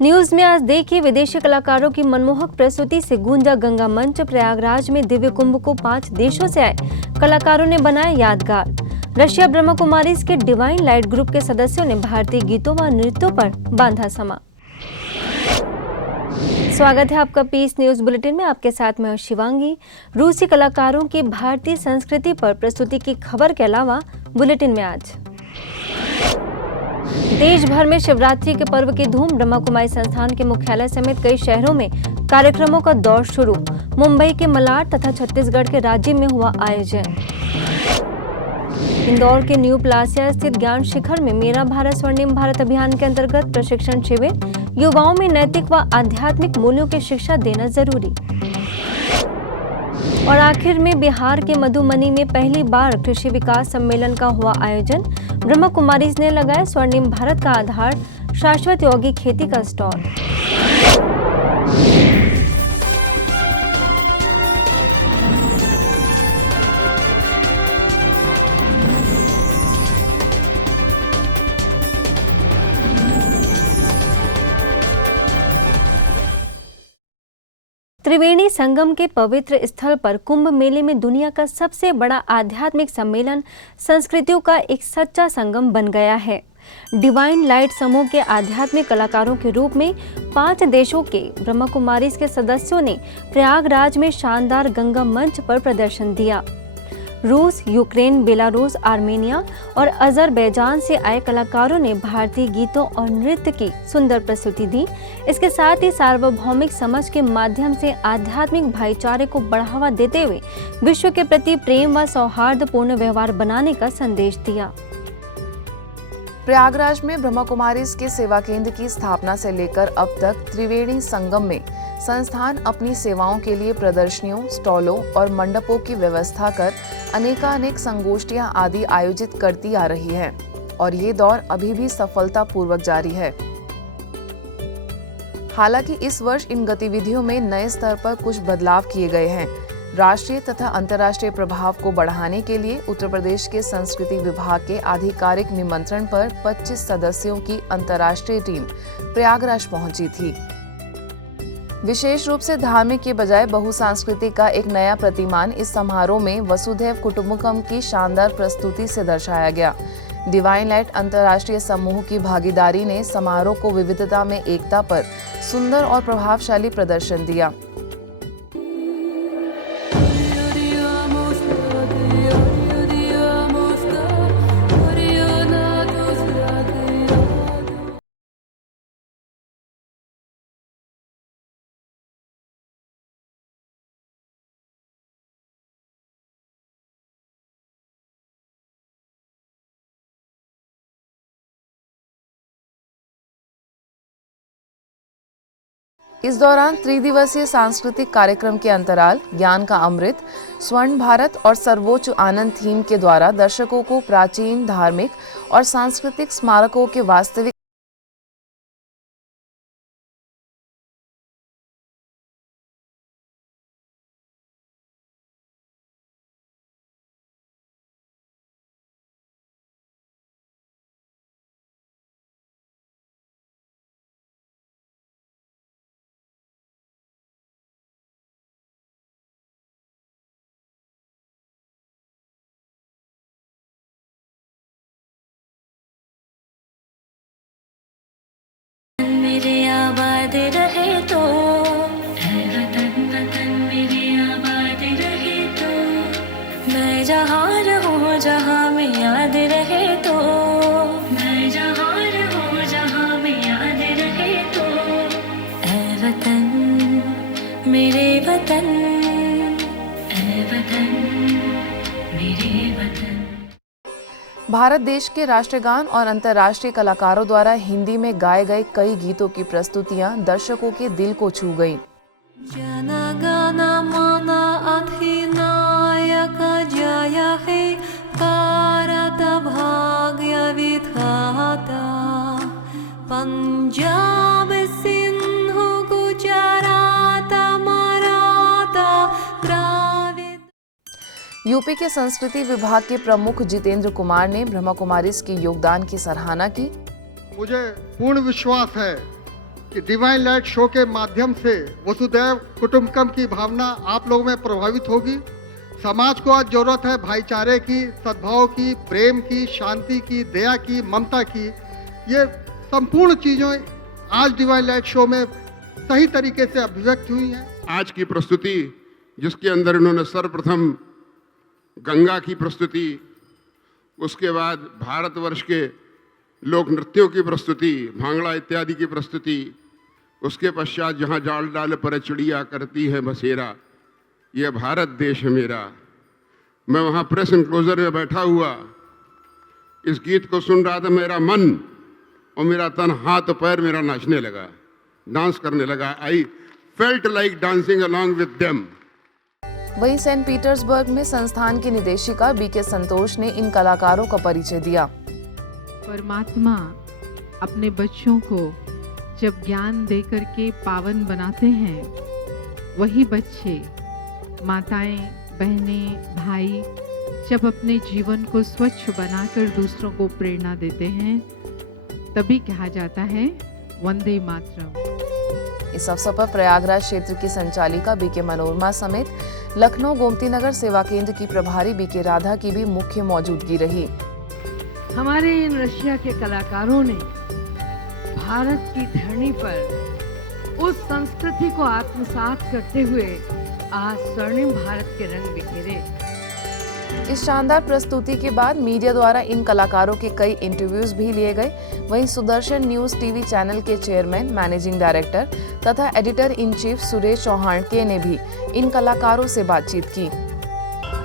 News में आज देखिए, विदेशी कलाकारों की मनमोहक प्रस्तुति से गूंजा गंगा मंच। प्रयागराज में दिव्य कुंभ को 5 देशों से आए कलाकारों ने बनाया यादगार। रशिया ब्रह्मा कुमारीज के डिवाइन लाइट ग्रुप के सदस्यों ने भारतीय गीतों व नृत्यों पर बांधा समा। स्वागत है आपका पीस न्यूज बुलेटिन में। आपके साथ मैं शिवांगी। रूसी कलाकारों की भारतीय संस्कृति पर प्रस्तुति की खबर के अलावा बुलेटिन में आज देश भर में शिवरात्रि के पर्व की धूम। ब्रह्मा कुमारी संस्थान के मुख्यालय समेत कई शहरों में कार्यक्रमों का दौर शुरू। मुंबई के मलाड तथा छत्तीसगढ़ के रांची में हुआ आयोजन। इंदौर के न्यू प्लासिया स्थित ज्ञान शिखर में मेरा भारत स्वर्णिम भारत अभियान के अंतर्गत प्रशिक्षण शिविर। युवाओं में नैतिक व आध्यात्मिक मूल्यों की शिक्षा देना जरूरी। और आखिर में बिहार के मधुबनी में पहली बार कृषि विकास सम्मेलन का हुआ आयोजन। ब्रह्मा कुमारीज ने लगाया स्वर्णिम भारत का आधार, शाश्वत योगी खेती का स्टॉल। त्रिवेणी संगम के पवित्र स्थल पर कुंभ मेले में दुनिया का सबसे बड़ा आध्यात्मिक सम्मेलन संस्कृतियों का एक सच्चा संगम बन गया है। डिवाइन लाइट समूह के आध्यात्मिक कलाकारों के रूप में 5 देशों के ब्रह्मा कुमारीज के सदस्यों ने प्रयागराज में शानदार गंगा मंच पर प्रदर्शन दिया। रूस, यूक्रेन, बेलारूस, आर्मेनिया और अजरबैजान से आए कलाकारों ने भारतीय गीतों और नृत्य की सुंदर प्रस्तुति दी। इसके साथ ही सार्वभौमिक समझ के माध्यम से आध्यात्मिक भाईचारे को बढ़ावा देते हुए विश्व के प्रति प्रेम व सौहार्दपूर्ण व्यवहार बनाने का संदेश दिया। प्रयागराज में ब्रह्मा कुमारीज के सेवा केंद्र की स्थापना से लेकर अब तक त्रिवेणी संगम में संस्थान अपनी सेवाओं के लिए प्रदर्शनियों, स्टॉलों और मंडपों की व्यवस्था कर अनेकानेक संगोष्ठियां आदि आयोजित करती आ रही है और ये दौर अभी भी सफलतापूर्वक जारी है। हालांकि इस वर्ष इन गतिविधियों में नए स्तर पर कुछ बदलाव किए गए हैं। राष्ट्रीय तथा अंतर्राष्ट्रीय प्रभाव को बढ़ाने के लिए उत्तर प्रदेश के संस्कृति विभाग के आधिकारिक निमंत्रण पर 25 सदस्यों की अंतर्राष्ट्रीय टीम प्रयागराज पहुंची थी। विशेष रूप से धार्मिक के बजाय बहुसांस्कृतिक का एक नया प्रतिमान इस समारोह में वसुधैव कुटुंबकम की शानदार प्रस्तुति से दर्शाया गया। डिवाइन लाइट अंतर्राष्ट्रीय समूह की भागीदारी ने समारोह को विविधता में एकता पर सुंदर और प्रभावशाली प्रदर्शन दिया। इस दौरान त्रिदिवसीय सांस्कृतिक कार्यक्रम के अंतराल ज्ञान का अमृत, स्वर्ण भारत और सर्वोच्च आनंद थीम के द्वारा दर्शकों को प्राचीन धार्मिक और सांस्कृतिक स्मारकों के वास्तविक मेरे आबाद रहे तो है वतन, वतन मेरे आबाद रहे तो मैं जहाँ रहूँ जहाँ में याद रहे तो मैं जहाँ रहूँ जहाँ में याद रहे तो है वतन मेरे वतन, है वतन मेरे वतन। भारत देश के राष्ट्रगान और अंतर्राष्ट्रीय कलाकारों द्वारा हिंदी में गाए गए कई गीतों की प्रस्तुतियां दर्शकों के दिल को छू गईं। जन गण मन अधिनायक जय हे भारत भाग्य विधाता पंजाब सिंधु गुजरात मराठा द्राविड़। यूपी के संस्कृति विभाग के प्रमुख जितेंद्र कुमार ने ब्रह्मा कुमारीज के योगदान की सराहना की। मुझे पूर्ण विश्वास है कि डिवाइन लाइट शो के माध्यम से वसुदैव कुटुंबकम की भावना आप लोगों में प्रभावित होगी। समाज को आज जरूरत है भाईचारे की, सद्भाव की, प्रेम की, शांति की, दया की, ममता की। ये संपूर्ण चीज़ें आज डिवाइन लाइट शो में सही तरीके से अभिव्यक्त हुई हैं। आज की प्रस्तुति जिसके अंदर इन्होंने सर्वप्रथम गंगा की प्रस्तुति, उसके बाद भारतवर्ष के लोक नृत्यों की प्रस्तुति, भांगड़ा इत्यादि की प्रस्तुति, उसके पश्चात जहाँ जाल डाल पर चिड़िया करती है बसेरा, यह भारत देश है मेरा। मैं वहाँ प्रेस एनक्लोजर में बैठा हुआ इस गीत को सुन रहा था, मेरा मन और मेरा तन, हाथ पैर मेरा नाचने लगा, डांस करने लगा। I felt like dancing along with them. वहीं सेंट पीटर्सबर्ग में संस्थान की निदेशिका बीके संतोष ने इन कलाकारों का परिचय दिया। परमात्मा अपने बच्चों को जब ज्ञान देकर के पावन बनाते हैं, वही बच्चे, माताएं, बहनें, भाई जब अपने जीवन को स्वच्छ बनाकर दूसरों को प्रेरणा देते हैं, तभी कहा जाता है वंदे मातरम। इस अवसर पर प्रयागराज क्षेत्र की संचालिका बीके मनोरमा समेत लखनऊ गोमती नगर सेवा केंद्र की प्रभारी बीके राधा की भी मुख्य मौजूदगी रही। हमारे इन रशिया के कलाकारों ने भारत की धरनी पर उस संस्कृति को आत्मसात करते हुए आज स्वर्णिम भारत के रंग बिखेरे। इस शानदार प्रस्तुति के बाद मीडिया द्वारा इन कलाकारों के कई इंटरव्यूज भी लिए गए। वहीं सुदर्शन न्यूज टीवी चैनल के चेयरमैन, मैनेजिंग डायरेक्टर तथा editor in chief Suresh Chauhan के ने भी इन कलाकारों से बातचीत की।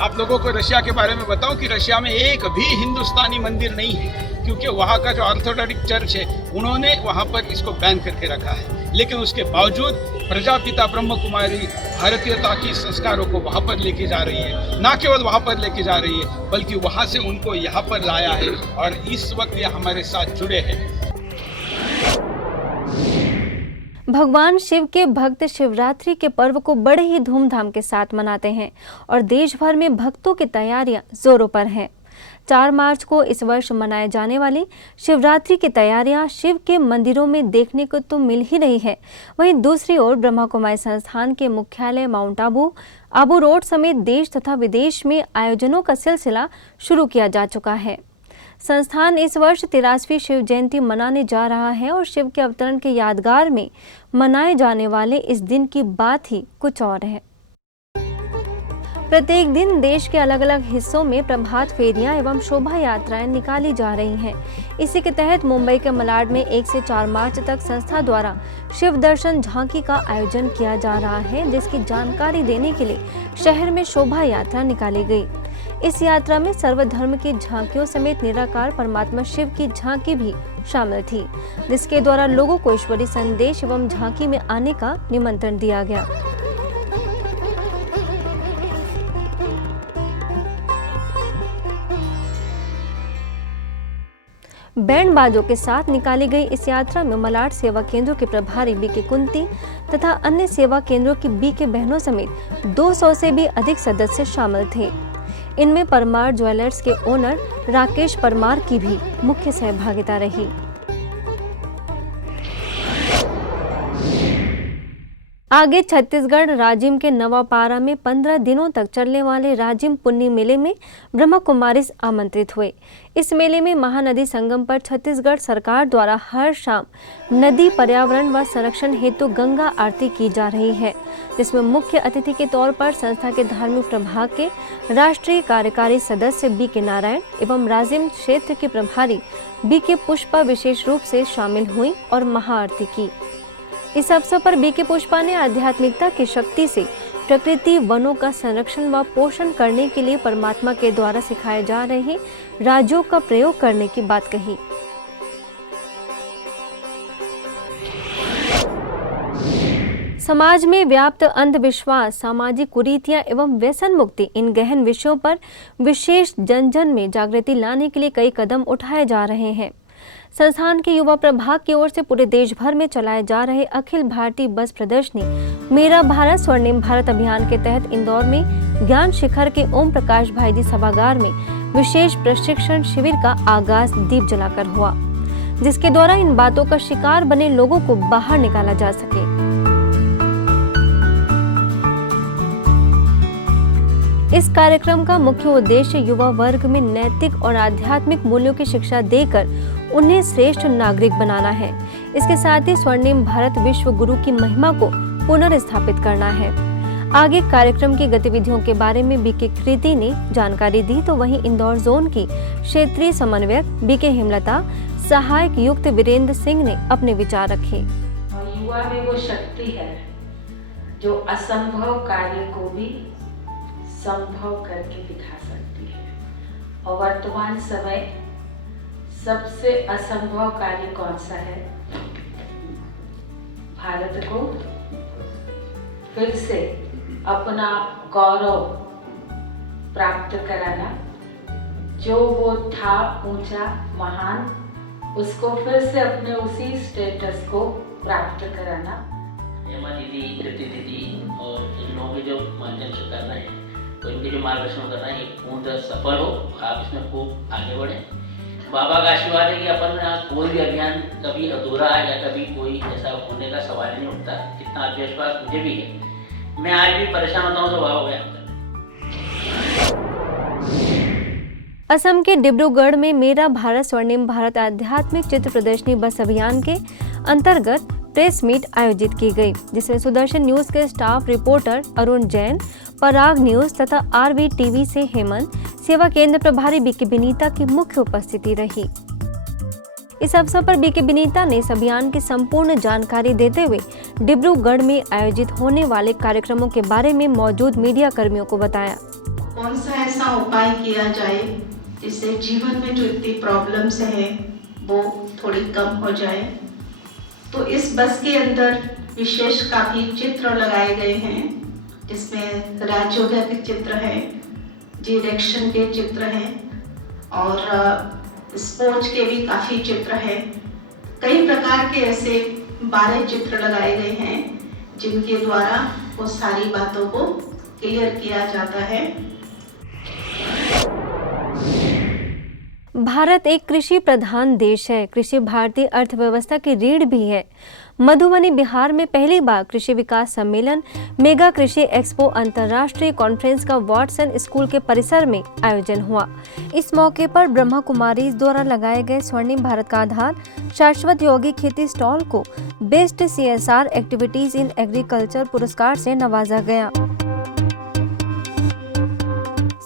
आप लोगों को रशिया के बारे में बताऊं कि रशिया में एक भी हिंदुस्तानी मंदिर नहीं है, क्योंकि वहाँ का जो ऑर्थोडॉक्स चर्च है उन्होंने वहाँ पर इसको बैन करके रखा है। लेकिन उसके बावजूद प्रजापिता ब्रह्म कुमारी भारतीयता की संस्कारों को वहाँ पर लेके जा रही है। ना केवल वहाँ पर लेके जा रही है, बल्कि वहाँ से उनको यहाँ पर लाया है और इस वक्त ये हमारे साथ जुड़े हैं। भगवान शिव के भक्त शिवरात्रि के पर्व को बड़े ही धूमधाम के साथ मनाते हैं और देश भर में भक्तों की तैयारियां जोरों पर हैं। 4 मार्च को इस वर्ष मनाए जाने वाली शिवरात्रि की तैयारियां शिव के मंदिरों में देखने को तो मिल ही रही है। वहीं दूसरी ओर ब्रह्मा कुमारी संस्थान के मुख्यालय माउंट आबू रोड समेत देश तथा विदेश में आयोजनों का सिलसिला शुरू किया जा चुका है। संस्थान इस वर्ष 83वीं शिव जयंती मनाने जा रहा है और शिव के अवतरण के यादगार में मनाए जाने वाले इस दिन की बात ही कुछ और है। प्रत्येक दिन देश के अलग अलग हिस्सों में प्रभात फेरियां एवं शोभा यात्राएं निकाली जा रही हैं। इसी के तहत मुंबई के मलाड में 1 से 4 मार्च तक संस्था द्वारा शिव दर्शन झांकी का आयोजन किया जा रहा है, जिसकी जानकारी देने के लिए शहर में शोभा यात्रा निकाली गई। इस यात्रा में सर्वधर्म की झांकियों समेत निराकार परमात्मा शिव की झांकी भी शामिल थी, जिसके द्वारा लोगों को ईश्वरीय संदेश एवं झांकी में आने का निमंत्रण दिया गया। बैंड बाजों के साथ निकाली गई इस यात्रा में मलाड सेवा केंद्रों के प्रभारी बीके कुंती तथा अन्य सेवा केंद्रों की बीके बहनों समेत 200 से भी अधिक सदस्य शामिल थे। इनमें परमार ज्वेलर्स के ओनर राकेश परमार की भी मुख्य सहभागिता रही। आगे छत्तीसगढ़ राजिम के नवापारा में 15 दिनों तक चलने वाले राजिम पुन्नी मेले में ब्रह्मा कुमारी आमंत्रित हुए। इस मेले में महानदी संगम पर छत्तीसगढ़ सरकार द्वारा हर शाम नदी पर्यावरण व संरक्षण हेतु गंगा आरती की जा रही है, जिसमें मुख्य अतिथि के तौर पर संस्था के धार्मिक प्रभाग के राष्ट्रीय कार्यकारी सदस्य बीके नारायण एवं राजिम क्षेत्र के प्रभारी बीके पुष्पा विशेष रूप से शामिल हुई और महाआरती की। इस अवसर पर बीके पुष्पा ने आध्यात्मिकता की शक्ति से प्रकृति वनों का संरक्षण व पोषण करने के लिए परमात्मा के द्वारा सिखाए जा रहे राजयोग का प्रयोग करने की बात कही। समाज में व्याप्त अंधविश्वास, सामाजिक कुरीतियां एवं व्यसन मुक्ति, इन गहन विषयों पर विशेष जन में जागृति लाने के लिए कई कदम उठाए जा रहे हैं। संस्थान के युवा प्रभाग की ओर से पूरे देश भर में चलाए जा रहे अखिल भारतीय बस प्रदर्शनी मेरा भारत स्वर्णिम भारत अभियान के तहत इंदौर में ज्ञान शिखर के ओम प्रकाश भाईजी सभागार में विशेष प्रशिक्षण शिविर का आगाज दीप जलाकर हुआ। जिसके द्वारा इन बातों का शिकार बने लोगों को बाहर निकाला जा सके। इस कार्यक्रम का मुख्य उद्देश्य युवा वर्ग में नैतिक और आध्यात्मिक मूल्यों की शिक्षा देकर उन्हें श्रेष्ठ नागरिक बनाना है। इसके साथ ही स्वर्णिम भारत विश्व गुरु की महिमा को पुनर्स्थापित करना है। आगे कार्यक्रम की गतिविधियों के बारे में बीके कृति ने जानकारी दी, तो वहीं इंदौर जोन की क्षेत्रीय समन्वयक बीके हेमलता, सहायक युक्त वीरेंद्र सिंह ने अपने विचार रखे। और युवा में वो शक्ति है जो असंभव कार्य को भी संभव करके दिखा सकती है। और वर्तमान समय सबसे असंभव कार्य कौन सा है? भारत को फिर से अपना गौरव प्राप्त कराना, जो वो था ऊंचा महान, उसको फिर से अपने उसी स्टेटस को प्राप्त कराना। हेमा दीदी, कृति दीदी और इन लोगों के जो माध्यम से कर रहे हैं, तो इनके जो मार्गदर्शन कर रहे हैं, ये पूर्ण सफल हो, आप इसमें खूब आगे बढ़ें। बाबा का आशीर्वाद है कि अपन कोई भी अभियान कभी अधूरा या कभी कोई ऐसा होने का सवाल नहीं उठता। इतना आत्मविश्वास मुझे भी है। मैं आज भी परेशान होता हूँ तो बाबा गया। असम के डिब्रूगढ़ में मेरा भारत स्वर्णिम भारत आध्यात्मिक चित्र प्रदर्शनी बस अभियान के अंतर्गत प्रेस मीट आयोजित की गई, जिसमें सुदर्शन न्यूज के स्टाफ रिपोर्टर अरुण जैन, पराग न्यूज तथा आरवी टीवी से हेमंत, सेवा केंद्र प्रभारी बीके बिनीता की मुख्य उपस्थिति रही। इस अवसर पर बीके बिनीता ने इस अभियान की संपूर्ण जानकारी देते हुए डिब्रूगढ़ में आयोजित होने वाले कार्यक्रमों के बारे में मौजूद मीडिया कर्मियों को बताया। कौन सा ऐसा उपाय किया जाए जिससे जीवन में जो इतनी प्रॉब्लम्स हैं वो थोड़ी कम हो जाए। तो इस बस के अंदर विशेष काफ़ी चित्र लगाए गए हैं, जिसमें राजयोगा के चित्र हैं, डायरेक्शन के चित्र हैं और स्पोर्ट्स के भी काफ़ी चित्र हैं। कई प्रकार के ऐसे 12 चित्र लगाए गए हैं जिनके द्वारा वो सारी बातों को क्लियर किया जाता है। भारत एक कृषि प्रधान देश है। कृषि भारतीय अर्थव्यवस्था की रीढ़ भी है। मधुबनी बिहार में पहली बार कृषि विकास सम्मेलन मेगा कृषि एक्सपो अंतर्राष्ट्रीय कॉन्फ्रेंस का वाटसन स्कूल के परिसर में आयोजन हुआ। इस मौके पर ब्रह्मा कुमारी द्वारा लगाए गए स्वर्णिम भारत का आधार शाश्वत योगी खेती स्टॉल को best CSR activities in agriculture पुरस्कार से नवाजा गया।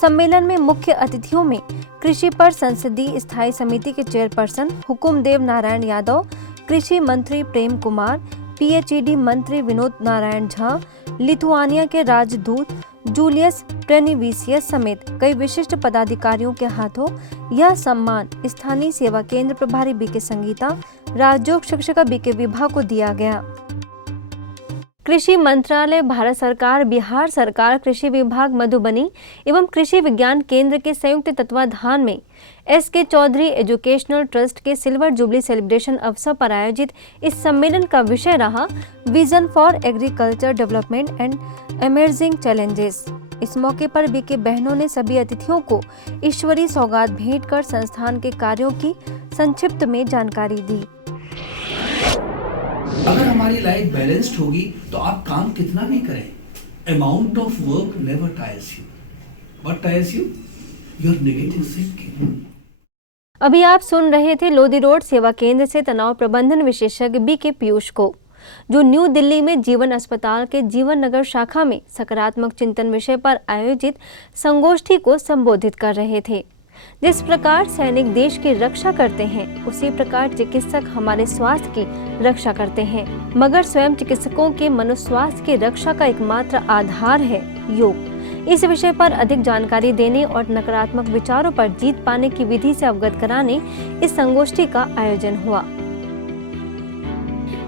सम्मेलन में मुख्य अतिथियों में कृषि पर संसदीय स्थायी समिति के चेयरपर्सन हुकुमदेव नारायण यादव, कृषि मंत्री प्रेम कुमार, PHED मंत्री विनोद नारायण झा, लिथुआनिया के राजदूत जूलियस प्रेनिविसियस समेत कई विशिष्ट पदाधिकारियों के हाथों यह सम्मान स्थानीय सेवा केंद्र प्रभारी बीके संगीता, राजयोग शिक्षिका बीके विभा को दिया गया। कृषि मंत्रालय, भारत सरकार, बिहार सरकार, कृषि विभाग मधुबनी एवं कृषि विज्ञान केंद्र के संयुक्त तत्वाधान में SK चौधरी एजुकेशनल ट्रस्ट के सिल्वर जुबली सेलिब्रेशन अवसर पर आयोजित इस सम्मेलन का विषय रहा vision for agriculture development and emerging challenges. इस मौके पर बीके बहनों ने सभी अतिथियों को ईश्वरीय सौगात भेंट कर संस्थान के कार्यों की संक्षिप्त में जानकारी दी। अगर हमारी लाइफ बैलेंस्ड होगी तो आप काम कितना भी करें, amount of work never tyres you. What tyres you? Your negative thinking. अभी आप सुन रहे थे लोधी रोड सेवा केंद्र से तनाव प्रबंधन विशेषज्ञ बीके पीयूष को, जो न्यू दिल्ली में जीवन अस्पताल के जीवन नगर शाखा में सकारात्मक चिंतन विषय पर आयोजित संगोष्ठी को संबोधित कर रहे थे। जिस प्रकार सैनिक देश की रक्षा करते हैं, उसी प्रकार चिकित्सक हमारे स्वास्थ्य की रक्षा करते हैं, मगर स्वयं चिकित्सकों के मनोस्वास्थ्य की रक्षा का एकमात्र आधार है योग। इस विषय पर अधिक जानकारी देने और नकारात्मक विचारों पर जीत पाने की विधि से अवगत कराने इस संगोष्ठी का आयोजन हुआ।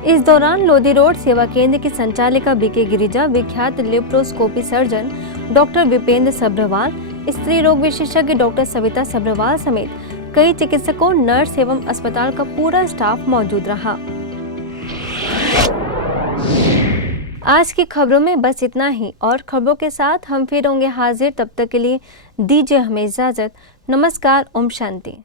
इस दौरान लोधी रोड सेवा केंद्र की संचालिका बीके गिरिजा, विख्यात laparoscopy surgeon doctor Vipendra Sabharwal, स्त्री रोग विशेषज्ञ डॉक्टर सविता सब्रवाल समेत कई चिकित्सकों, नर्स एवं अस्पताल का पूरा स्टाफ मौजूद रहा। आज की खबरों में बस इतना ही, और खबरों के साथ हम फिर होंगे हाजिर। तब तक के लिए दीजिए हमें इजाजत। नमस्कार, ओम शांति।